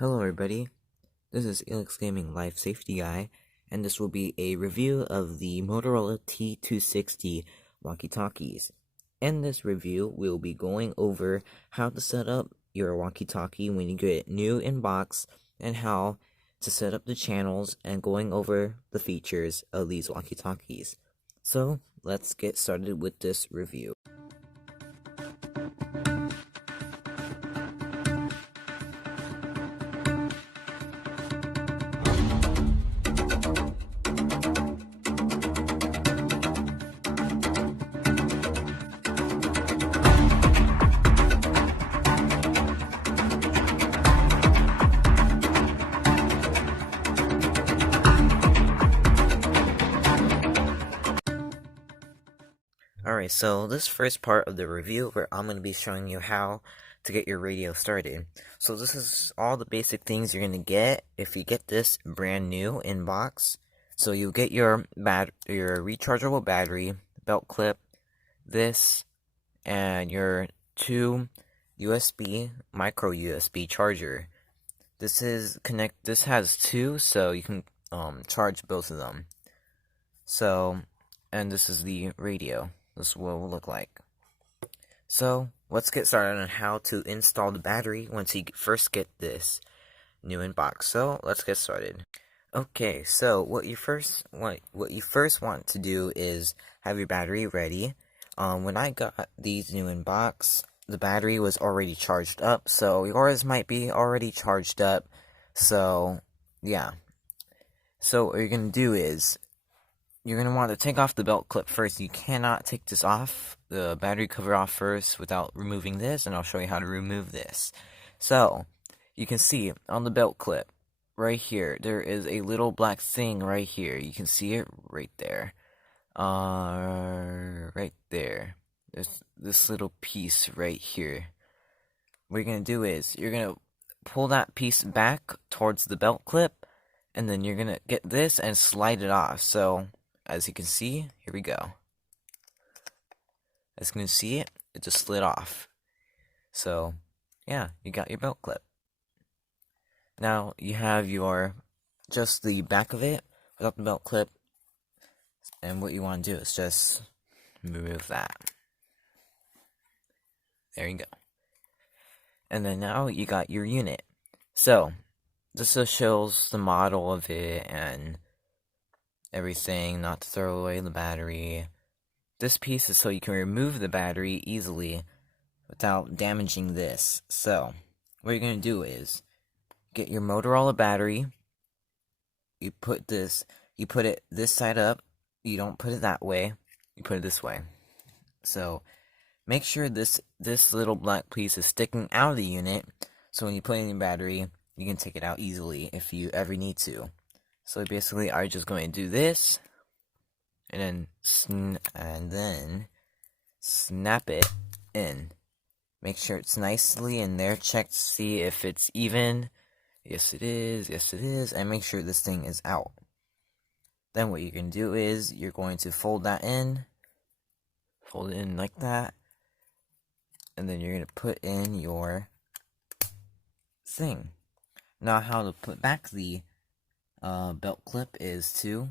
Hello everybody, this is Elix Gaming Life Safety Guy, and this will be a review of the Motorola T260 walkie-talkies. In this review, we'll be going over how to set up your walkie-talkie when you get it new in box, and how to set up the channels, and going over the features of these walkie-talkies. So, let's get started with this review. Alright, so this first part of the review where I'm going to be showing you how to get your radio started. So this is all the basic things you're going to get if you get this brand new in box. So you'll get your rechargeable battery, belt clip, this, and your two USB, micro USB charger. This has two, so you can charge both of them. So, and this is the radio. This is what it will look like. So, let's get started on how to install the battery once you first get this new in box. So, let's get started. Okay, so what you first want to do is have your battery ready. When I got these new in box, the battery was already charged up, so yours might be already charged up. So, yeah. So what you're gonna do is you're going to want to take off the belt clip first. You cannot take this off, the battery cover off first without removing this, and I'll show you how to remove this. So, you can see on the belt clip, right here, there is a little black thing right here. You can see it right there. Right there. There's this little piece right here. What you're going to do is, you're going to pull that piece back towards the belt clip, and then you're going to get this and slide it off. So, as you can see, here we go. As you can see it just slid off. So, yeah, you got your belt clip. Now, you have just the back of it without the belt clip. And what you want to do is just remove that. There you go. And then now you got your unit. So, this just shows the model of it and everything, not to throw away the battery. This piece is so you can remove the battery easily without damaging this. So, what you're going to do is get your Motorola battery. You put it this side up. You don't put it that way. You put it this way. So, make sure this little black piece is sticking out of the unit, so when you put in your battery, you can take it out easily if you ever need to. So basically, I'm just going to do this, and then snap it in. Make sure it's nicely in there. Check to see if it's even. Yes, it is. Yes, it is. And make sure this thing is out. Then what you can do is you're going to fold that in. Fold it in like that. And then you're going to put in your thing. Now, how to put back the belt clip is to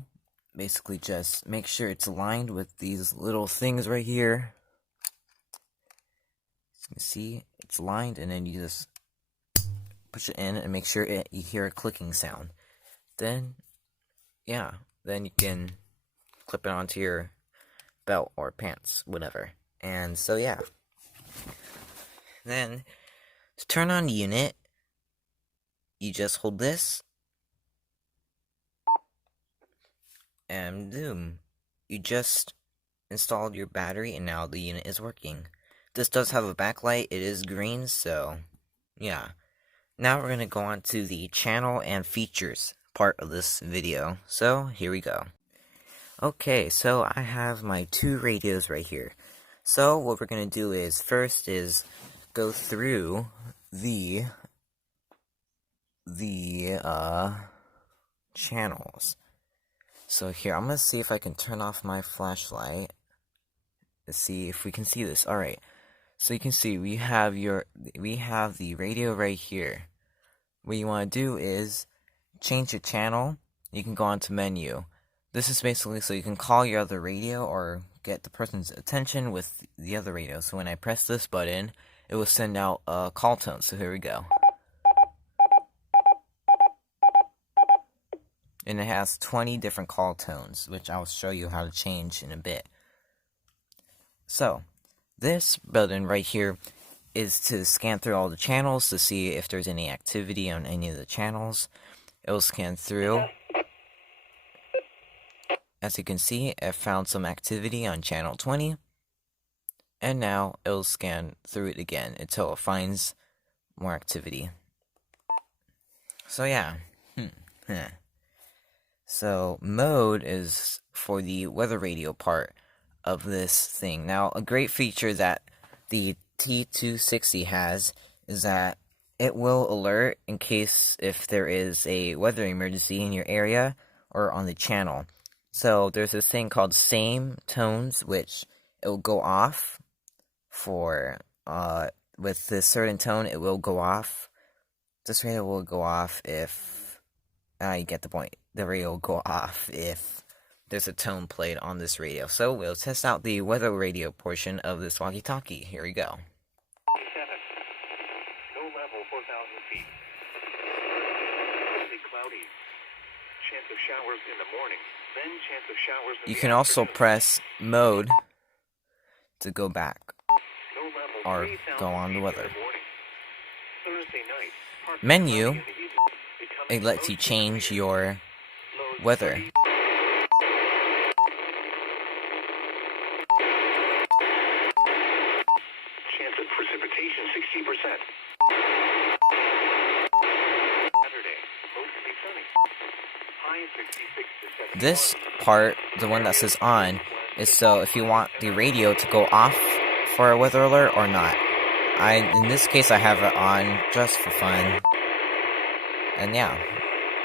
basically just make sure it's aligned with these little things right here. As you can see, it's aligned, and then you just push it in and make sure you hear a clicking sound. Then, yeah, then you can clip it onto your belt or pants, whatever. And so, yeah. Then, to turn on the unit, you just hold this, and boom, you just installed your battery, and now the unit is working. This does have a backlight. It is green, so yeah. Now we're going to go on to the channel and features part of this video. So here we go. Okay, so I have my two radios right here. So what we're going to do is first is go through the channels. So here, I'm going to see if I can turn off my flashlight. Let's see if we can see this. Alright, so you can see we have the radio right here. what you want to do is change your channel. You can go onto menu. This is basically so you can call your other radio or get the person's attention with the other radio. So when I press this button, it will send out a call tone. So here we go. And it has 20 different call tones, which I'll show you how to change in a bit. So, this button right here is to scan through all the channels to see if there's any activity on any of the channels. It will scan through. As you can see, it found some activity on channel 20. And now it will scan through it again until it finds more activity. So yeah. So mode is for the weather radio part of this thing. Now, a great feature that the T260 has is that it will alert in case if there is a weather emergency in your area or on the channel. So there's this thing called same tones, which it will go off for with this certain tone. It will go off. This radio will go off if you get the point. The radio will go off if there's a tone played on this radio. So we'll test out the weather radio portion of this walkie-talkie. Here we go. 7. Snow level 4,000 feet. Mostly cloudy. Chance of showers in the morning. Then chance of showers in You the can also afternoon. press mode to go back Snow level or 3,000 go on the feet in weather. the morning. Thursday night. Partly Menu, cloudy in the evening. Becoming it lets you mostly change clear. your Lows weather. 30. Chance of precipitation 60%. Saturday, mostly sunny. High 66 to 71. This part, the one that says on, is so if you want the radio to go off for a weather alert or not. In this case, I have it on just for fun. And yeah.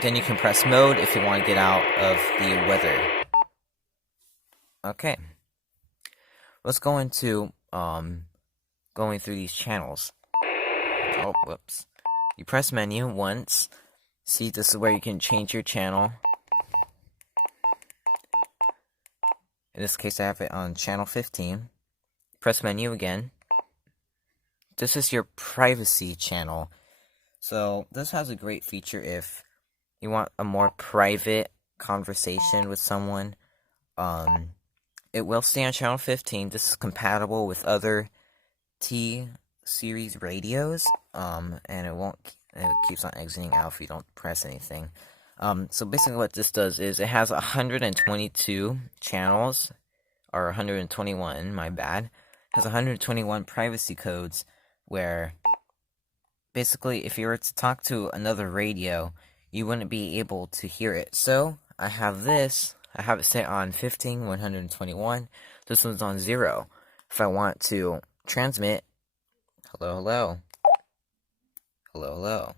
Then you can press mode if you want to get out of the weather. Okay. Let's go into going through these channels. Oh, whoops. You press menu once. See, this is where you can change your channel. In this case, I have it on channel 15. Press menu again. This is your privacy channel. So, this has a great feature if you want a more private conversation with someone. It will stay on channel 15. This is compatible with other T series radios. And it keeps on exiting out if you don't press anything. So basically what this does is it has 122 channels, or 121, my bad. It has 121 privacy codes where basically if you were to talk to another radio, you wouldn't be able to hear it. So I have it set on 15, 121. This one's on 0. If I want to transmit, hello, hello. Hello, hello.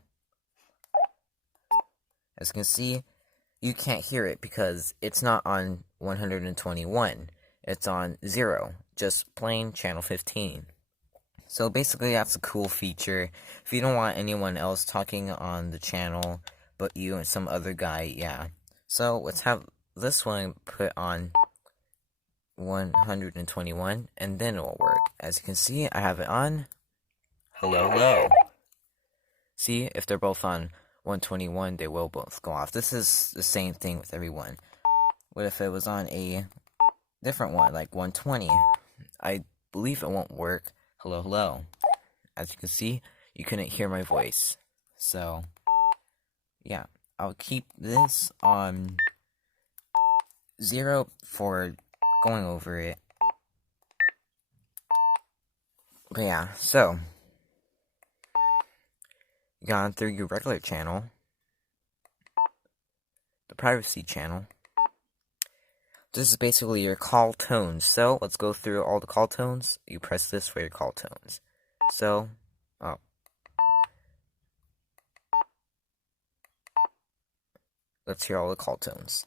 As you can see, you can't hear it because it's not on 121. It's on 0, just plain channel 15. So basically that's a cool feature. If you don't want anyone else talking on the channel but you and some other guy, yeah. So let's have this one put on 121 and then it will work. As you can see, I have it on hello, hello. See, if they're both on 121, they will both go off. This is the same thing with everyone. What if it was on a different one, like 120? I believe it won't work. Hello, hello. As you can see, you couldn't hear my voice. So, yeah, I'll keep this on 0 for going over it. But yeah, so gone through your regular channel, the privacy channel. This is basically your call tones. So let's go through all the call tones. You press this for your call tones. So, let's hear all the call tones.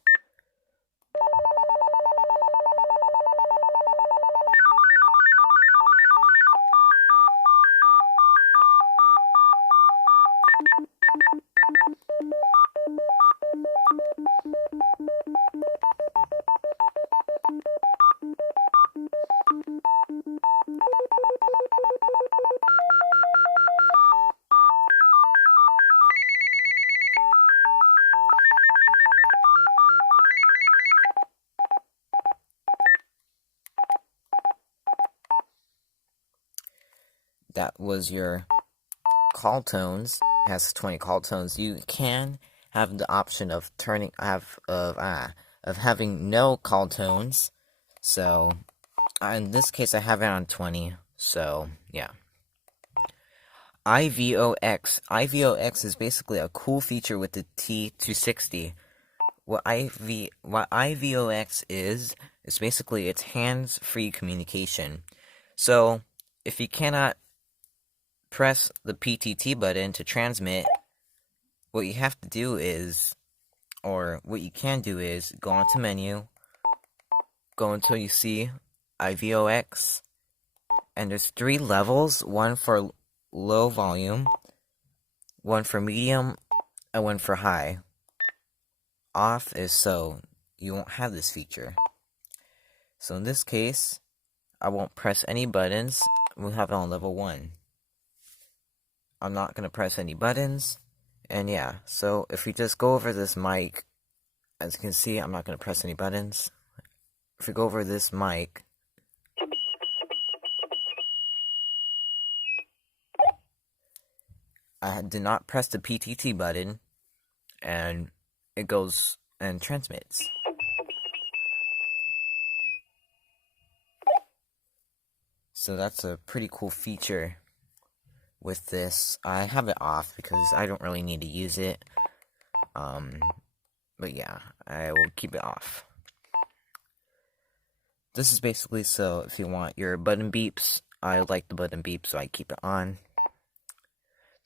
that was your call tones. It has 20 call tones. You can have the option of having no call tones. So in this case, I have it on 20. So yeah. IVOX is basically a cool feature with the T260. What IVOX is basically it's hands-free communication. So if you cannot press the PTT button to transmit, what you have to do is, or what you can do is, go onto menu, go until you see IVOX, and there's 3 levels, one for low volume, one for medium, and one for high. Off is so you won't have this feature. So in this case, I won't press any buttons. We'll have it on level 1. I'm not going to press any buttons. And yeah, so if we just go over this mic, as you can see, I'm not going to press any buttons. If we go over this mic, I did not press the PTT button, and it goes and transmits. So that's a pretty cool feature with this. I have it off because I don't really need to use it. But yeah, I will keep it off. This is basically so if you want your button beeps, I like the button beep, so I keep it on.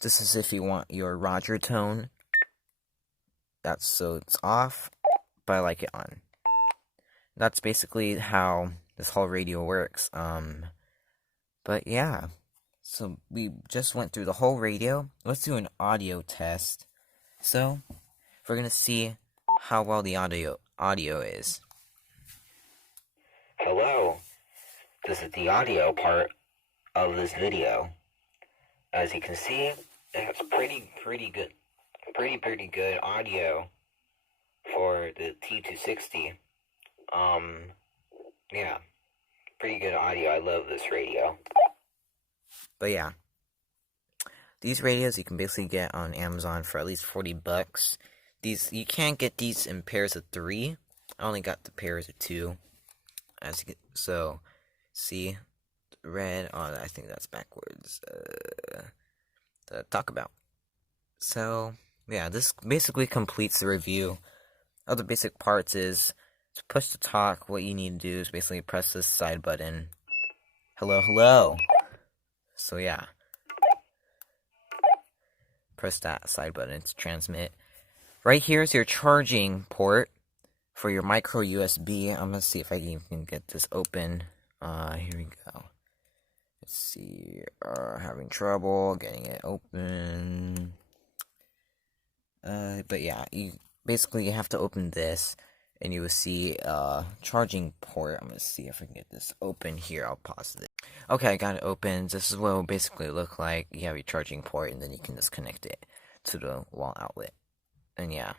This is if you want your Roger tone. That's so it's off, but I like it on. That's basically how this whole radio works. But yeah, so we just went through the whole radio. Let's do an audio test. So we're gonna see how well the audio is. Hello, this is the audio part of this video. As you can see, it's pretty good audio for the T260. Yeah, pretty good audio. I love this radio. But yeah, these radios you can basically get on Amazon for at least $40. You can't get these in pairs of 3. I only got the pairs of 2. So, see, red. Oh, I think that's backwards. Talk about. So yeah, this basically completes the review. Other basic parts is to push to talk. What you need to do is basically press this side button. Hello. So yeah, press that side button to transmit. Right here is your charging port for your micro USB. I'm gonna see if I can get this open. Here we go. Let's see. Having trouble getting it open. But yeah, you have to open this, and you will see charging port. I'm gonna see if I can get this open here. I'll pause it. Okay, I got it open. This is what it will basically look like. You have your charging port, and then you can just connect it to the wall outlet. And yeah,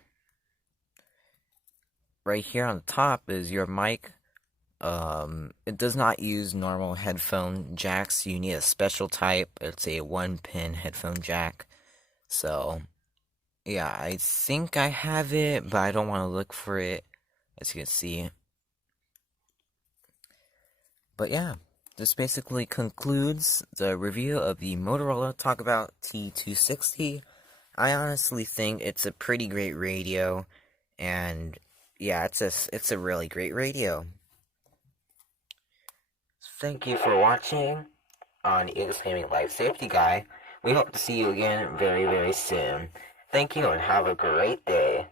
right here on the top is your mic. It does not use normal headphone jacks. You need a special type. It's a 1-pin headphone jack. So yeah, I think I have it, but I don't want to look for it, as you can see. But yeah, this basically concludes the review of the Motorola Talk About T260. I honestly think it's a pretty great radio, and yeah, it's a really great radio. Thank you for watching on Eagles Gaming Life Safety Guy. We hope to see you again very, very soon. Thank you and have a great day.